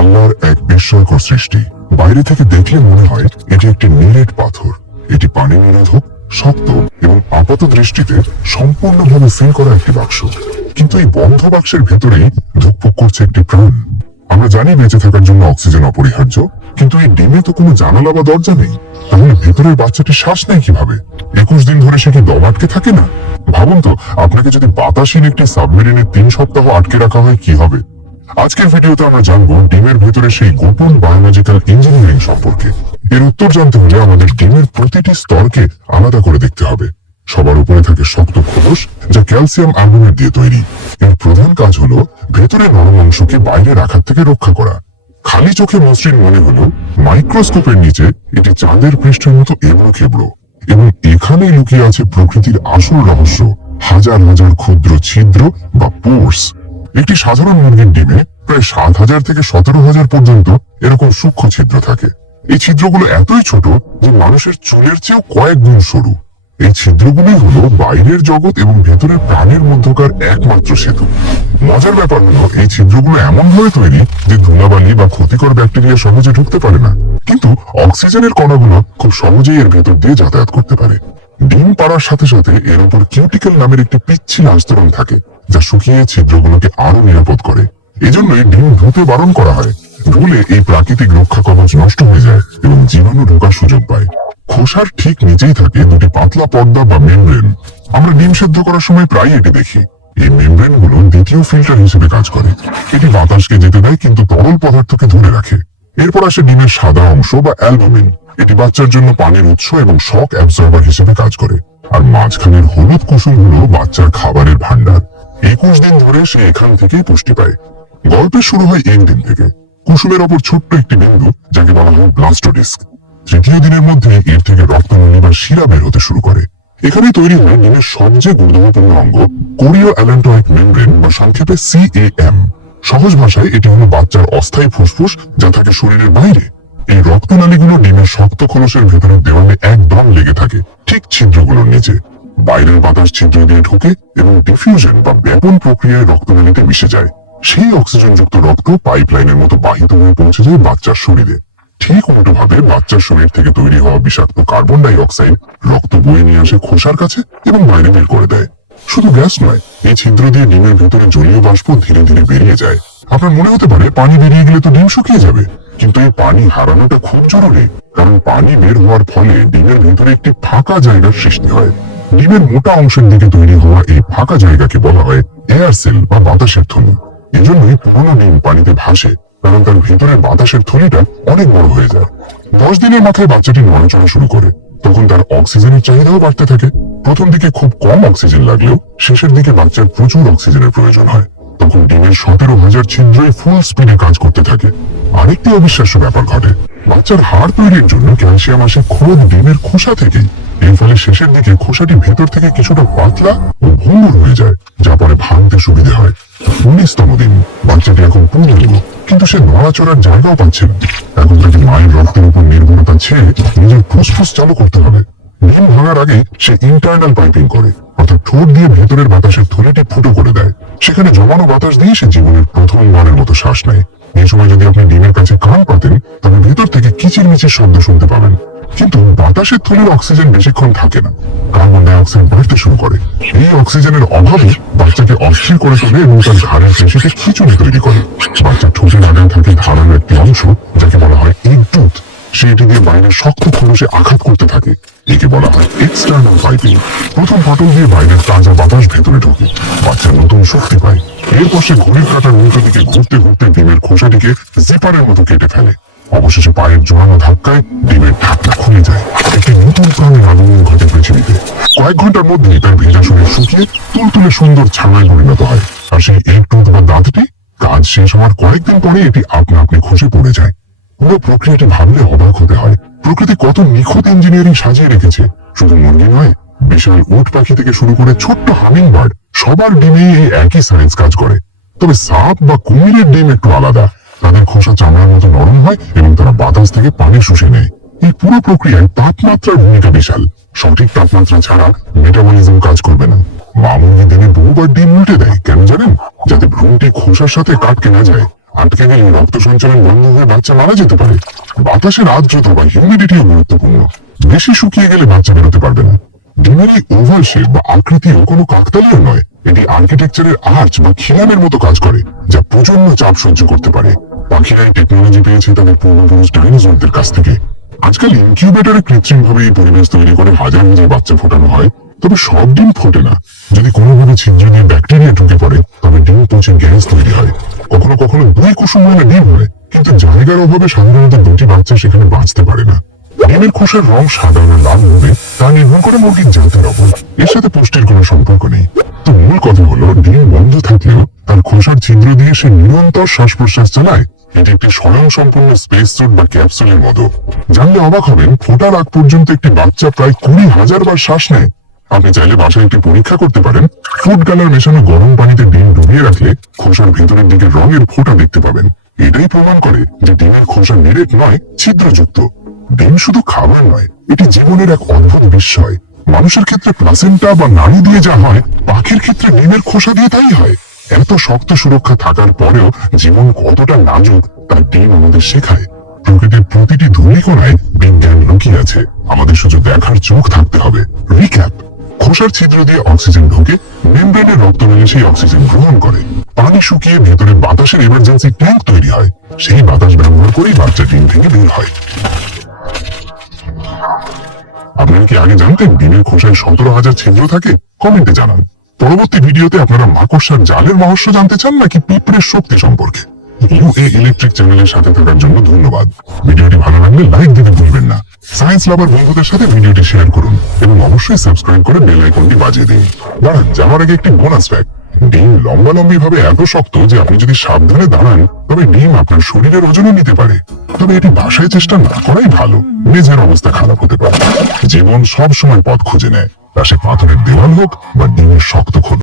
আল্লাহর এক বিস্ময়কর সৃষ্টি। বাইরে থেকে দেখলে মনে হয় এটি একটি নিরেট পাথর। এটি পানি নিরোধক, শক্ত এবং আপাত দৃষ্টিতে সম্পূর্ণভাবে সিল করা একটি বাক্স। কিন্তু এই বন্ধ বাক্সের ভেতরেই ধুকপুক করছে একটি প্রাণ। আমরা জানি বেঁচে থাকার জন্য অক্সিজেন অপরিহার্য, কিন্তু এই ডিমে তো কোনো জানালা বা দরজা নেই। তাহলে ভেতরের বাচ্চাটি শ্বাস নেয় কিভাবে? 21 দিন ধরে সে কি দম আটকে থাকে না? ভাবুন তো, আপনাকে যদি বাতাসহীন একটি সাবমেরিনে 3 সপ্তাহ আটকে রাখা হয়, কি হবে? আজকের ভিডিওতে আমরা জানবো ডিমের ভেতরে সেই গোপন বায়োলজিক্যাল ইঞ্জিনিয়ারিং সম্পর্কে। এর উত্তর জানতে হলে আমাদের ডিমের প্রতিটি স্তরকে আলাদা করে দেখতে হবে। সবার উপরে থাকে শক্ত খোলস, যা ক্যালসিয়াম আর্গুমেট দিয়ে তৈরি। এর প্রধান কাজ হলো ভেতরে নরম অংশকে বাইরে রাখার থেকে রক্ষা করা। খালি চোখে মসৃণ মনে হলো মাইক্রোস্কোপের নিচে এটি চাঁদের পৃষ্ঠের মতো এবড়ো খেবড়ো। এবং এখানেই লুকিয়ে আছে প্রকৃতির আসল রহস্য, হাজার হাজার ক্ষুদ্র ছিদ্র বা পোর্স। একটি সাধারণ মুরগির ডিমে প্রায় 7,000 থেকে 17,000 পর্যন্ত এরকম সূক্ষ্ম ছিদ্র থাকে। এই ছিদ্রগুলো এতই ছোট যে মানুষের চুলের চেয়েও কয়েক গুণ সরু। এই ছিদ্রগুলোই হলো বাইরের জগৎ এবং ভেতরের প্রাণের মধ্যকার একমাত্র সেতু। মজার ব্যাপার হলো এই ছিদ্রগুলো এমন ভাবে তৈরি যে ধুলাবালি বা ক্ষতিকর ব্যাকটেরিয়া সহজে ঢুকতে পারে না, কিন্তু অক্সিজেনের কণাগুলো খুব সহজেই এর ভেতর দিয়ে যাতায়াত করতে পারে। ডিম পাড়ার সাথে সাথে এর উপর কিউটিকেল নামের একটি পিচ্ছিল আস্তরণ থাকে, যা শুকিয়ে ছিদ্রগুলোকে আরো নিরাপদ করে। এজন্যই ডিম ধুতে বারণ করা হয়। ধুলে এই প্রাকৃতিক রক্ষা কবচ নষ্ট হয়ে যায় এবং জীবাণু ঢোকার সুযোগ পায়। খোসার ঠিক নিচেই থাকে দুটি পাতলা পর্দা বা মেমব্রেন। আমরা ডিম সেদ্ধ করার সময় প্রায় এটি দেখি। এই মেমব্রেন গুলো দ্বিতীয় ফিল্টার হিসেবে কাজ করে। এটি বাতাসকে যেতে দেয় কিন্তু তরল পদার্থকে ধরে রাখে। এরপর আসে ডিমের সাদা অংশ বা অ্যালবুমিন। এটি বাচ্চার জন্য পানির উৎস এবং শক অ্যাবজর্বার হিসেবে কাজ করে। আর মাঝখানের হলুদ কুসুম হলো বাচ্চার খাবারের ভান্ডার। 21 দিন ধরে সে এখান থেকেই পুষ্টি পায়। গল্পের শুরু হয় 1 দিন থেকে। কুসুমের ওপর ছোট্ট একটি বিন্দু, যাকে বলা হয় ব্লাস্টোডিস্ক। তৃতীয় দিনের মধ্যে এর থেকে রক্তনলী বা শিরা বের হতে শুরু করে। এখানেই তৈরি হয় ডিমের সবচেয়ে গুরুত্বপূর্ণ অঙ্গ, কোরিও অ্যালান্টয়েড মেমব্রেন বা সংক্ষেপে CAM। সহজ ভাষায় এটি হলো বাচ্চার অস্থায়ী ফুসফুস, যা থাকে শরীরের বাইরে। এই রক্তনালীগুলো ডিমের শক্ত খোলসের ভেতরের দেওয়ালে একদম লেগে থাকে, ঠিক ছিদ্রগুলোর নিচে। বাইরের বাতাস ছিদ্র দিয়ে ঢুকে এবং ডিফিউশন বা ব্যাপন প্রক্রিয়ায় রক্তনালীতে মিশে যায়। সেই অক্সিজেনযুক্ত রক্ত পাইপলাইনের মতো বাহিত হয়ে পৌঁছে যায় বাচ্চার শরীরে। ঠিক উল্টোভাবে বাচ্চার শরীর থেকে তৈরি হওয়া বিষাক্ত কার্বন ডাই অক্সাইড রক্ত বয়ে নিয়ে আসে খোসার কাছে এবং বাইরে বের করে দেয়। শুধু গ্যাস নয়, এই ছিদ্র দিয়ে ডিমের ভেতরে জলীয় বাষ্প ধীরে ধীরে বেরিয়ে যায়। আপনার মনে হতে পারে পানি বেরিয়ে গেলে তো ডিম শুকিয়ে যাবে, কিন্তু এই পানি হারানোটা খুব জরুরি। কারণ পানি বের হওয়ার ফলে ডিমের ভেতরে একটি ফাঁকা জায়গার সৃষ্টি হয়। ডিমের মোটা অংশের দিকে তৈরি হওয়া এই ফাঁকা জায়গাকে বলা হয় এয়ার সেল বা বাতাসের থলি। এজন্যই পুরনো ডিম পানিতে ভাসে, কারণ তার ভেতরের বাতাসের থলিটা অনেক বড় হয়ে যায়। 10 দিনের মাথায় বাচ্চাটি নড়াচড়া শুরু করে। তখন তার অক্সিজেনের চাহিদাও বাড়তে থাকে। প্রথম দিকে খুব কম অক্সিজেন লাগলেও শেষের দিকে বাচ্চার প্রচুর অক্সিজেনের প্রয়োজন হয়। তখন ডিমের 17,000 ছিদ্রই ফুল স্পিডে কাজ করতে থাকে। আরেকটি অবিশ্বাস্য ব্যাপার ঘটে। বাচ্চার হাড় তৈরির জন্য ক্যালসিয়াম আসে খোদ ডিমের খোসা থেকেই। এর ফলে শেষের দিকে খোসাটি ভেতর থেকে কিছুটা পাতলা ও ভঙ্গুর হয়ে যায়, যা পরে ভাঙতে সুবিধে হয়। 19তম দিন। বাচ্চাটি এখন পূর্ণাঙ্গ, কিন্তু সে নড়াচড়ার জায়গাও পাচ্ছে না। এখন তাকে মায়ের রক্তের উপর নির্ভরতা ছেড়ে নিজের ফুসফুস চালু করতে হবে। ডিম ভাঙার আগে সে ইন্টারনাল পাইপিং করে, অর্থাৎ ঠোঁট দিয়ে ভেতরের বাতাসের থলিটি ফুটো করে দেয়। সেখানে জমানো বাতাস দিয়ে সে জীবনের প্রথমবারের মতো শ্বাস নেয়। এই সময় যদি আপনি ডিমের কাছে কান পাতেন, তবে ভেতর থেকে কিচিরমিচির শব্দ শুনতে পাবেন। কিন্তু বাতাসের থলির অক্সিজেন বেশিক্ষণ থাকে না। কার্বন ডাই অক্সাইড বাড়তে শুরু করে। এই অক্সিজেনের অভাবে বাচ্চাকে অস্থির করে তোলে এবং তার ঘাড়ের পেশিতে খিঁচুনি তৈরি করে। বাচ্চার ঠোঁটের আগায় থাকে ধারালো একটি অংশ, যাকে বলা হয় এগ টুথ। সে এটি দিয়ে বাইরের শক্ত খোলসে আঘাত করতে থাকে। একে বলা হয় এক্সটার্নাল পাইপিং। প্রথম ফাটল দিয়ে বাইরের তাজা বাতাস ভেতরে ঢোকে। বাচ্চা নতুন শক্তি পায়। এরপর সে ঘড়ির কাঁটার উল্টো দিকে ঘুরতে ঘুরতে ডিমের খোসাটিকে জিপারের মতো কেটে ফেলে। অবশেষে পায়ের জোরালো ধাক্কায় ডিমের ঢাকনা খুলে যায়। একটি নতুন প্রাণের আগমন ঘটে পৃথিবীতে। কয়েক ঘন্টার মধ্যেই তার ভেজা শরীর শুকিয়ে তুলতুলে সুন্দর ছানায় পরিণত হয়। আর সেই এগ টুথ বা দাঁতটি কাজ শেষ হওয়ার কয়েকদিন পরে এটি আপনা আপনি খসে পড়ে যায়। পুরো প্রক্রিয়াটি ভাবলে অবাক হতে হয়। প্রকৃতি কত নিখুঁত ইঞ্জিনিয়ারিং সাজিয়ে রেখেছে। শুধু মুরগি নয়, বিশাল উট পাখি থেকে শুরু করে ছোট্ট হামিং বার্ড, সবার ডিমেই এই একই সায়েন্স কাজ করে। তবে সাপ বা কুমিরের ডিম একটু আলাদা। তাদের খোসা চামড়ার মতো নরম হয় এবং তারা বাতাস থেকে পানি শুষে নেয়। এই পুরো প্রক্রিয়ায় তাপমাত্রার ভূমিকা বিশাল। সঠিক তাপমাত্রা ছাড়া মেটাবলিজম কাজ করবে না। মা মুরগি দিনে বহুবার ডিম উল্টে দেয়, কেন জানেন? যাতে ভ্রূণটি খোসার সাথে কাটকে না যায় আটকে গেলে রক্ত সঞ্চালন বন্ধ হয়ে বাচ্চা মারা যেতে পারে। বাতাসের আর্দ্রতা বা হিউমিডিটিও গুরুত্বপূর্ণ। বেশি শুকিয়ে গেলে বাচ্চা বেরোতে পারবে না। ডিমের এই ওভাল শেপ বা আকৃতিও কোনো কাকতালীয় নয়, এটি আর্কিটেকচারের আর্চ বা খিলানের মতো কাজ করে, যা প্রচন্ড চাপ সহ্য করতে পারে। পাখিরা এই টেকনোলজি পেয়েছে তাদের পূর্বপুরুষ ডাইনোসরদের কাছ থেকে। আজকাল ইনকিউবেটরে কৃত্রিমভাবে এই পরিবেশ তৈরি করে হাজার হাজার বাচ্চা ফোটানো হয়, তবে সব ডিম ফোটে না। যদি কোনোভাবে ছিদ্র দিয়ে ব্যাকটেরিয়া ঢুকে পড়ে তবে ডিম পচে গ্যাস তৈরি হয়। কখনো কখনো 2 কুসুমওয়ালা ডিম হয়, কিন্তু জায়গার অভাবে সাধারণত 2টি বাচ্চা সেখানে বাঁচতে পারে না। ডিমের খোসার রং সাদা না লাল হবে তা নির্ভর করে মুরগির জাতের উপর, এর সাথে পুষ্টির কোনো সম্পর্ক নেই। তো মূল কথা হলো, ডিম বন্ধ থাকলেও তার খোসার ছিদ্র দিয়ে সে নিরন্তর শ্বাস প্রশ্বাস চালায়। এটি একটি স্বয়ংসম্পূর্ণ স্পেস স্যুট বা ক্যাপসুলের মতো। জানলে অবাক হবেন, ফোটার আগ পর্যন্ত একটি বাচ্চা প্রায় 20,000 বার শ্বাস নেয়। আপনি চাইলে বাসায় একটি পরীক্ষা করতে পারেন। ফুড কালার মেশানো গরম পানিতে ডিম ডুবিয়ে রাখলে খোসার ভেতরের দিকে রঙের ফোঁটা দেখতে পাবেন। এটাই প্রমাণ করে যে ডিমের খোসা নিরেট নয়, ছিদ্রযুক্ত। ডিম শুধু খাবার নয়, এটি জীবনের এক অদ্ভুত বিস্ময়। মানুষের ক্ষেত্রে প্লাসেন্টা বা নাড়ু দিয়ে যা হয়, পাখির ক্ষেত্রে ডিমের খোসা দিয়ে তাই হয়। এত শক্ত সুরক্ষা থাকার পরেও জীবন কতটা নাজুক তা ডিম আমাদের শেখায়। প্রকৃতির প্রতিটি ধূলিকণায় বিজ্ঞান লুকিয়ে আছে, আমাদের শুধু দেখার চোখ থাকতে হবে। রিক্যাপ: খোসার ছিদ্র দিয়ে অক্সিজেন ঢোকে, মেমব্রেনে রক্ত নিয়ে সেই অক্সিজেন গ্রহণ করে। পানি শুকিয়ে ভেতরে বাতাসের এমার্জেন্সি ট্যাঙ্ক তৈরি হয়, সেই বাতাস ব্যবহার করেই বাচ্চা ডিম থেকে বের হয়। আপনারা কি আগে জানতেন ডিমের খোসায় 17,000 ছিদ্র থাকে? কমেন্টে জানান। পরবর্তী ভিডিওতে আপনারা মাকড়সার জালের রহস্য জানতে চান নাকি পিঁপড়ের শক্তি সম্পর্কে? UA ইলেকট্রিক চ্যানেলের সাথে থাকার জন্য ধন্যবাদ। ভিডিওটি ভালো লাগলে লাইক দিতে ভুলবেন না। সায়েন্স লাভার বন্ধুদের সাথে ভিডিওটি শেয়ার করুন এবং অবশ্যই সাবস্ক্রাইব করে বেল আইকনটি বাজিয়ে দিন। দাঁড়ান, যাওয়ার আগে একটি বোনাস ফ্যাক্ট। ডিম লম্বালম্বি ভাবে এত শক্ত যে আপনি যদি সাবধানে দাঁড়ান তবে ডিম আপনার শরীরের ওজনও নিতে পারে। তবে এটি বাসায় চেষ্টা না করাই ভালো, মেঝের অবস্থা খারাপ হতে পারে। জীবন সব সময় পথ খুঁজে নেয়, তা সে পাথরের দেওয়াল হোক বা ডিমের শক্ত খোল।